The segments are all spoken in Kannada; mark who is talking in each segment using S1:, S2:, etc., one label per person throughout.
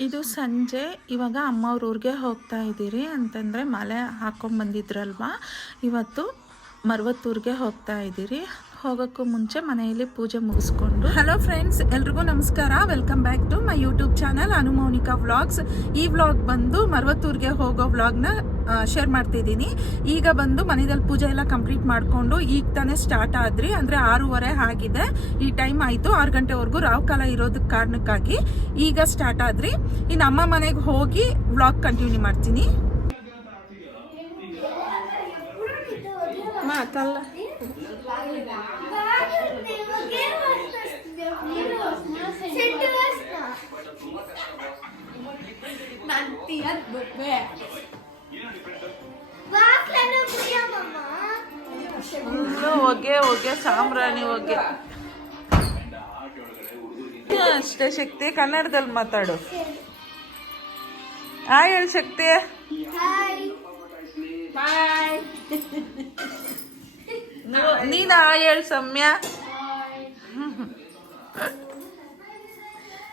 S1: ಇದು ಸಂಜೆ ಇವಾಗ ಅಮ್ಮವ್ರ ಊರಿಗೆ ಹೋಗ್ತಾ ಇದ್ದೀರಿ ಅಂತಂದರೆ ಮಳೆ ಹಾಕೊಂಬಂದಿದ್ರಲ್ವಾ ಇವತ್ತು ಮರವತ್ತೂರಿಗೆ ಹೋಗ್ತಾ ಇದ್ದೀರಿ. ಹೋಗೋಕ್ಕೂ ಮುಂಚೆ ಮನೆಯಲ್ಲಿ ಪೂಜೆ ಮುಗಿಸ್ಕೊಂಡು. ಹಲೋ ಫ್ರೆಂಡ್ಸ್ ಎಲ್ರಿಗೂ ನಮಸ್ಕಾರ. Welcome back to my YouTube channel Anumounika vlogs ಈ ವ್ಲಾಗ್ ಬಂದು ಮರವತ್ತೂರಿಗೆ ಹೋಗೋ ವ್ಲಾಗ್ನ ಶೇರ್ ಮಾಡ್ತಿದ್ದೀನಿ. ಈಗ ಬಂದು ಮನೆಯಲ್ಲಿ ಪೂಜೆ ಎಲ್ಲ ಕಂಪ್ಲೀಟ್ ಮಾಡಿಕೊಂಡು ಈಗ ತಾನೇ ಸ್ಟಾರ್ಟ್ ಆದ್ರಿ. ಅಂದರೆ ಆರೂವರೆ ಆಗಿದೆ. ಈ ಟೈಮ್ ಆಯಿತು. ಆರು ಗಂಟೆವರೆಗೂ ರಾವ್ ಕಾಲ ಇರೋದಕ್ಕೆ ಕಾರಣಕ್ಕಾಗಿ ಈಗ ಸ್ಟಾರ್ಟ್ ಆದ್ರಿ. ಇನ್ನು ಅಮ್ಮ ಮನೆಗೆ ಹೋಗಿ ವ್ಲಾಗ್ ಕಂಟಿನ್ಯೂ ಮಾಡ್ತೀನಿ. ಮಾತಲ್ಲ ಹೊಗೆ ಹೊಗೆ ಸಾಂಬ್ರಾಣಿ ಹೊಗೆ. ಅಷ್ಟೇ ಶಕ್ತಿ ಕನ್ನಡದಲ್ಲಿ ಮಾತಾಡು. ಆ ಹೇಳಿ ಶಕ್ತಿ. ನೀವು- ನೀನ್ ಆ ಹೇಳಿ ಸೌಮ್ಯ.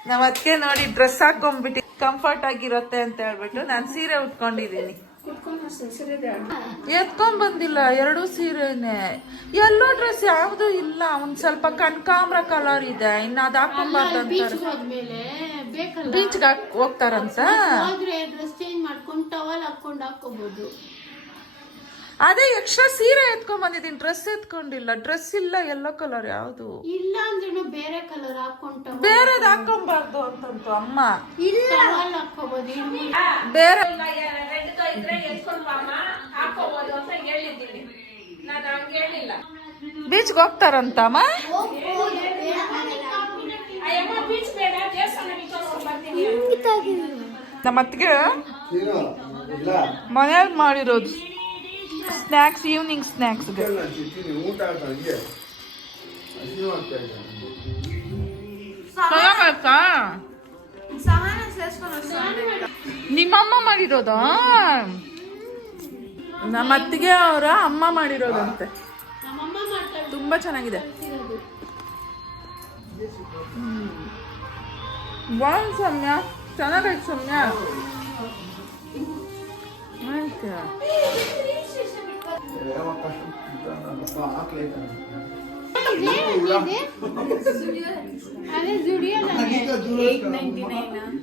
S1: ನಾವ್ ಅದಕ್ಕೆ ನೋಡಿ ಡ್ರೆಸ್ ಹಾಕೊಂಡ್ಬಿಟ್ಟು ಕಂಫರ್ಟ್ ಆಗಿರುತ್ತೆ ಅಂತ ಹೇಳ್ಬಿಟ್ಟು ನಾನು ಸೀರೆ ಉಟ್ಕೊಂಡಿದ್ದೀನಿ. ಎತ್ಕೊಂಡ್ ಬಂದಿಲ್ಲ ಎರಡು ಸೀರೆನೆ. ಎಲ್ಲೋ ಡ್ರೆಸ್ ಯಾವ್ದು ಇಲ್ಲ. ಒಂದ್ ಸ್ವಲ್ಪ ಕನಕಾಂಬ್ರ ಕಲರ್ ಇದೆ. ಇನ್ನ ಅದ್ ಹಾಕೊಂಬಾರ್ದು ಬೀಚ್ ಹೋಗ್ತಾರಂತ? ಅದೇ ಎಕ್ಸ್ಟ್ರಾ ಸೀರೆ ಎತ್ಕೊಂಡ್ ಬಂದಿದ್ದೀನಿ. ಡ್ರೆಸ್ ಎತ್ಕೊಂಡಿಲ್ಲ. ಡ್ರೆಸ್ ಇಲ್ಲ ಎಲ್ಲೋ ಕಲರ್ ಯಾವ್ದು?
S2: ಇಲ್ಲ ಅಂದ್ರೂ ಬೇರೆ ಕಲರ್ ಹಾಕೊಂಡು
S1: ಬೇರೆದ್ ಹಾಕೊಂಬಾರ್ದು ಅಂತಂತು ಅಮ್ಮ.
S2: ಇಲ್ಲ
S1: ಬೇರೆ ಬೀಚ್ಗೆ ಹೋಗ್ತಾರಂತಮ್ಮ ನಮ್ಮ ಅತ್ತಿಗೆ ಮನೇಲಿ ಮಾಡಿರೋದು. ಸ್ನ್ಯಾಕ್ಸ್ ಈವ್ನಿಂಗ್ ಚೆನ್ನಾಗಾಯ್ತಾ ನಿಮ್ಮಮ್ಮ ಮಾಡಿರೋದ ನಮ್ಮ ಅತ್ತಿಗೆ ಅವರ ಅಮ್ಮ ಮಾಡಿರೋದಂತೆ ತುಂಬಾ ಚೆನ್ನಾಗಿದೆ ವಾವ್ ಸೌಮ್ಯ ಚೆನ್ನಾಗೈತೆ ಸೌಮ್ಯ ಆಯ್ತು
S3: ಯಾವ ಕಷ್ಟ ಹಾಕ್ಲಿ
S2: ಅದೇ ಜುಡಿಯೋ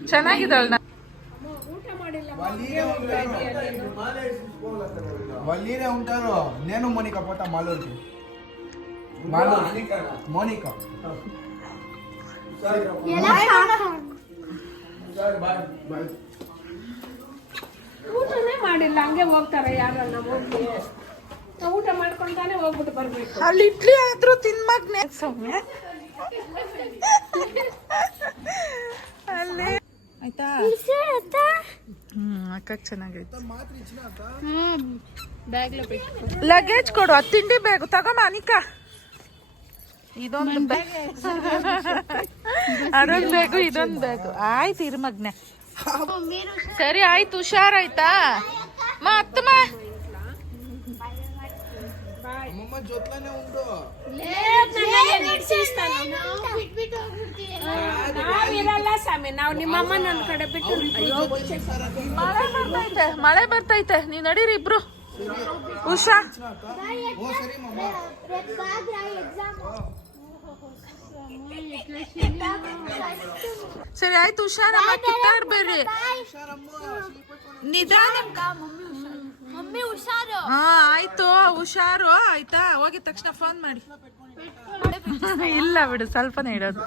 S1: ಚೆನ್ನಾಗಿದ್ದಾಳ
S4: వాళ్ళీనే ఉంటారు నేను మోనిక పోతా మాలోకి మాలో మోనిక
S5: ಊಟನೇ ಮಾಡಿಲ್ಲ ಹಂಗೆ ಹೋಗ್ತಾರೆ ಯಾರನ್ನ ಹೋಗಿ ನಾವು ಊಟ ಮಾಡ್ಕೊಂಡಾನೆ ಹೋಗ್ಬಿಟ್ಟು ಬರ್ಬೇಕು.
S1: ಅಲ್ಲಿ ಇಡ್ಲಿ ಆದ್ರೂ ತಿನ್ಮಗ್ನೆ ಸೌಮ್ಯ. ಅಲ್ಲಿ ಆಯ್ತಾ? ಹ್ಮ್ ಅಕ್ಕ ಚೆನ್ನಾಗೈತೆ. ಲಗೇಜ್ ಕೊಡು. ಅದು ತಿಂಡಿ ಬ್ಯಾಗು ತಗೊಂಬ ಅನಿಕಾ. ಇದೊಂದು ಬ್ಯಾಗ್ ಅದೊಂದು ಬ್ಯಾಗು ಇದೊಂದು ಬ್ಯಾಗು ಆಯ್ತು ಇರ್ಮಗ್ನೆ ಸರಿ ಆಯ್ತು ಹುಷಾರಾಯ್ತಾ? ಮಾ ಅತ್ತಮ್ಮ.
S5: ನಮ್ಮ ಜೊತ್ಲನೆ ಉಂಡು ನನ್ನ ಕಡೆ ಬಿಟ್ಟು
S1: ಮಳೆ ಬರ್ತೈತೆ ಮಳೆ ಬರ್ತೈತೆ. ನೀ ನಡೀರಿ ಇಬ್ರು. ಉಷಾ. ಸರಿ ಆಯ್ತು ಹುಷಾರಮ್ಮ ಕಿತ್ತಾಡ್ಬೇಡ್ರಿ ನಿಧಾನ. ಮಮ್ಮಿ ಉಷಾ ಹಾ ಆಯ್ತು ಹುಷಾರು ಆಯ್ತಾ ಹೋಗಿದ ತಕ್ಷಣ ಫೋನ್ ಮಾಡಿ ಇಲ್ಲ ಬಿಡು ಸ್ವಲ್ಪನೇ ಇಡೋದು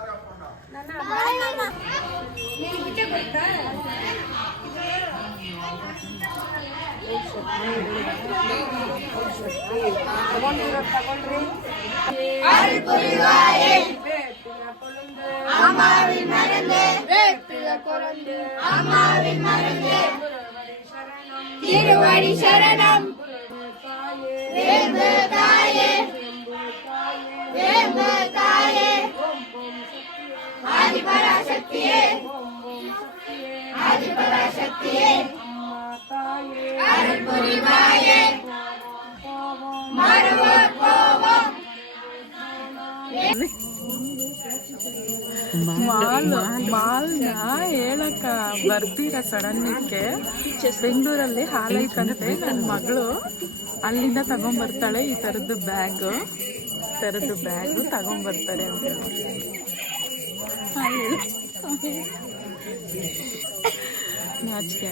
S6: திருவடி சரணம் ಆದಿಪರಾಶಕ್ತಿಯೇ. ಆದಿಪರಾಶಕ್ತಿಯೇ. ಅರುಣಪುರಿ ಮಾಯೇ ಮಾಡುವ ಕೋಪಂ.
S7: ಮಾಲ್ ಮಾಲ್ನ ಹೇಳಕ್ಕ ಬರ್ತೀರಾ ಸಡನ್ಲಿಕ್ಕೆ? ಬೆಂಗಳೂರಲ್ಲಿ ಹಾಲೈತಂತೆ ನನ್ನ ಮಗಳು. ಅಲ್ಲಿಂದ ತಗೊಂಬರ್ತಾಳೆ ಈ ಥರದ್ದು ಬ್ಯಾಗು ಥರದ್ದು ಬ್ಯಾಗು ತಗೊಂಬರ್ತಾರೆ ಅಂತ ಹೇಳಿ. ನಾಚಿಕೆ.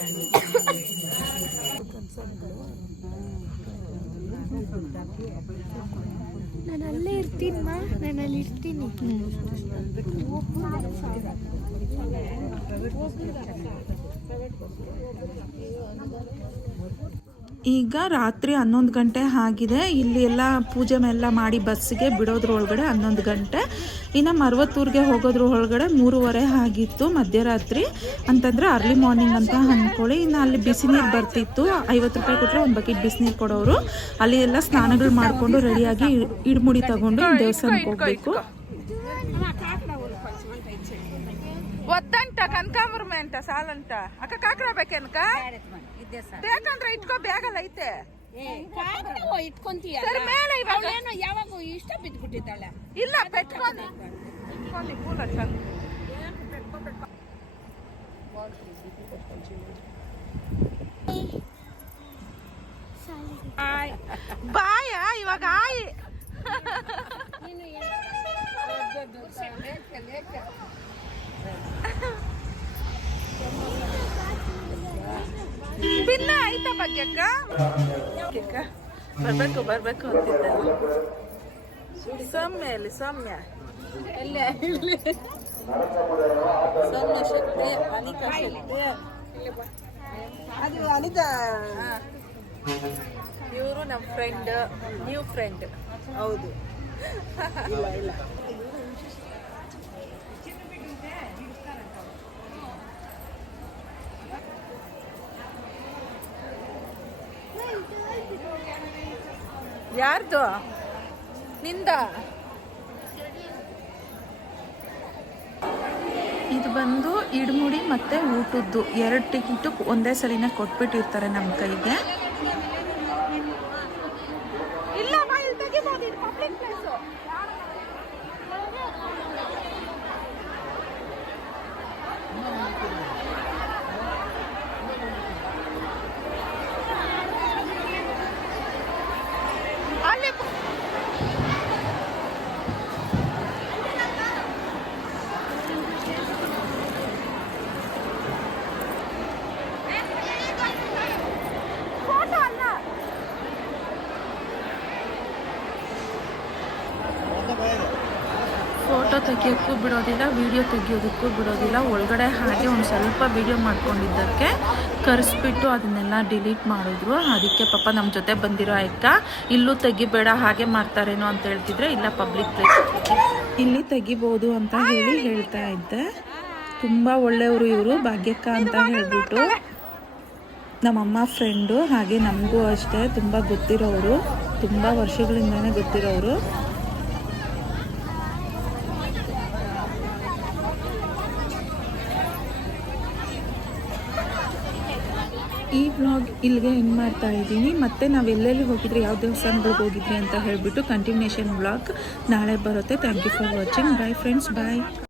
S6: ನಾನು ಅಲ್ಲೇ ಇರ್ತೀನಿ ನಾನು ಅಲ್ಲಿ ಇರ್ತೀನಿ
S7: ಈಗ ರಾತ್ರಿ ಹನ್ನೊಂದು ಗಂಟೆ ಆಗಿದೆ. ಇಲ್ಲಿ ಎಲ್ಲ ಪೂಜೆ ಎಲ್ಲ ಮಾಡಿ ಬಸ್ಸಿಗೆ ಬಿಡೋದ್ರ ಒಳಗಡೆ ಹನ್ನೊಂದು ಗಂಟೆ. ಇನ್ನು ಮರವತ್ತೂರಿಗೆ ಹೋಗೋದ್ರ ಒಳಗಡೆ ಮೂರುವರೆ ಆಗಿತ್ತು ಮಧ್ಯರಾತ್ರಿ. ಅಂತಂದರೆ ಅರ್ಲಿ ಮಾರ್ನಿಂಗ್ ಅಂತ ಅಂದ್ಕೊಳ್ಳಿ. ಇನ್ನು ಅಲ್ಲಿ ಬಿಸಿ ನೀರು ಬರ್ತಿತ್ತು. ಐವತ್ತು ರೂಪಾಯಿ ಕೊಟ್ಟರೆ ಒಂದು ಬಕೆಟ್ ಬಿಸಿನೀರು ಕೊಡೋರು. ಅಲ್ಲಿ ಎಲ್ಲ ಸ್ನಾನಗಳು ಮಾಡಿಕೊಂಡು ರೆಡಿಯಾಗಿ ಇಡ್ಮುಡಿ ತಗೊಂಡು ದೇವಸ್ಥಾನಕ್ಕೆ ಹೋಗ್ಬೇಕು. ಒತ್ತಂಟ ಕನಕಾಂಬರಮೆ ಅಂತ ಸಾಲಂಟ ಅಕ್ಕ ಕಾಕ್ರ ಬೇಕೇನಕ ಬೇಕಂದ್ರೆ ಇಟ್ಕೋ ಬೇಗಲ್ಲ ಐತೆ.
S1: ಇಟ್ಕೊಂತೀಯ
S7: ಮೇಲೆ ಇವಾಗ.
S1: ಯಾವಾಗ ಇಷ್ಟ ಬಿದ್ಬಿಟ್ಟಿದ್ದಾಳೆ.
S7: ಇಲ್ಲ ಪೆಟ್ಕೊಂಡು. ಇಟ್ಕೊಂಡು ಕೂಲ ಚಂದ. ಬಾಯ ಇವಾಗ ಆಯಿ ಭಿನ್ನ ಆಯ್ತಾ ಭಾಗ್ಯಕ್ಕ? ಭಾಗ್ಯಕ್ಕ ಬರ್ಬೇಕು ಬರ್ಬೇಕು ಅಂತಿದ್ದ. ಸೌಮ್ಯ ಅಲ್ಲಿ ಸೌಮ್ಯ? ಸೌಮ್ಯ ಶಕ್ತಿ ಅನಿತಾ ಶಕ್ತಿ. ಅದು ಅನಿತಾ. ಇವರು ನಮ್ಮ ಫ್ರೆಂಡ್ ನ್ಯೂ ಫ್ರೆಂಡ್ ಹೌದು. ಇಲ್ಲ ಇಲ್ಲ. ಯಾರ್ದು? ನಿಂದ? ಇದು ಬಂದು ಇಡ್ಮುಡಿ ಮತ್ತು ಊಟದ್ದು. ಎರಡು ಟಿಕೆಟು ಒಂದೇ ಸಲಿನ ಕೊಟ್ಬಿಟ್ಟಿರ್ತಾರೆ ನಮ್ಮ ಕೈಗೆ. ಇಲ್ಲ ಪಬ್ಲಿಕ್ ಪ್ಲೇಸು ಅಲ್ಲಿ ಫೋಟೋ ಅಲ್ಲ ಫೋಟೋ ತೆಗಿಯೋಕ್ಕೂ ಬಿಡೋದಿಲ್ಲ, ವಿಡಿಯೋ ತೆಗಿಯೋದಕ್ಕೂ ಬಿಡೋದಿಲ್ಲ. ಒಳಗಡೆ ಹಾಗೆ ಒಂದು ಸ್ವಲ್ಪ ವೀಡಿಯೋ ಮಾಡ್ಕೊಂಡಿದ್ದಕ್ಕೆ ಕರೆಸ್ಬಿಟ್ಟು ಅದನ್ನೆಲ್ಲ ಡಿಲೀಟ್ ಮಾಡಿದ್ರು. ಅದಕ್ಕೆ ಪಾಪ ನಮ್ಮ ಜೊತೆ ಬಂದಿರೋ ಅಕ್ಕ, ಇಲ್ಲೂ ತೆಗಿಬೇಡ, ಹಾಗೆ ಮಾಡ್ತಾರೇನೋ ಅಂತ ಹೇಳ್ತಿದ್ರೆ, ಇಲ್ಲ ಪಬ್ಲಿಕ್ ಪ್ಲೇಸ್ ಇಲ್ಲಿ ತೆಗಿಬೋದು ಅಂತ ಹೇಳಿ ಹೇಳ್ತಾ ಇದ್ದೆ. ತುಂಬ ಒಳ್ಳೆಯವರು ಇವರು, ಭಾಗ್ಯಕ್ಕ ಅಂತ ಹೇಳಿಬಿಟ್ಟು ನಮ್ಮಮ್ಮ ಫ್ರೆಂಡು ಹಾಗೆ ನಮಗೂ ಅಷ್ಟೇ, ತುಂಬ ಗೊತ್ತಿರೋರು ತುಂಬ ವರ್ಷಗಳಿಂದನೇ ಗೊತ್ತಿರೋರು ಈ ವ್ಲಾಗ್ ಇಲ್ಲಿಗೆ ಎಂಡ್ ಮಾಡ್ತಾ ಇದ್ದೀನಿ. ಮತ್ತೆ ನಾವು ಎಲ್ಲೆಲ್ಲಿ ಹೋಗಿದ್ರೆ, ಯಾವ ದೇವಸ್ಥಾನಗಳಿಗೆ ಹೋಗಿದ್ರಿ ಅಂತ ಹೇಳಿಬಿಟ್ಟು ಕಂಟಿನ್ಯೂಷನ್ ವ್ಲಾಗ್ ನಾಳೆ ಬರುತ್ತೆ. Thank you for watching bye friends bye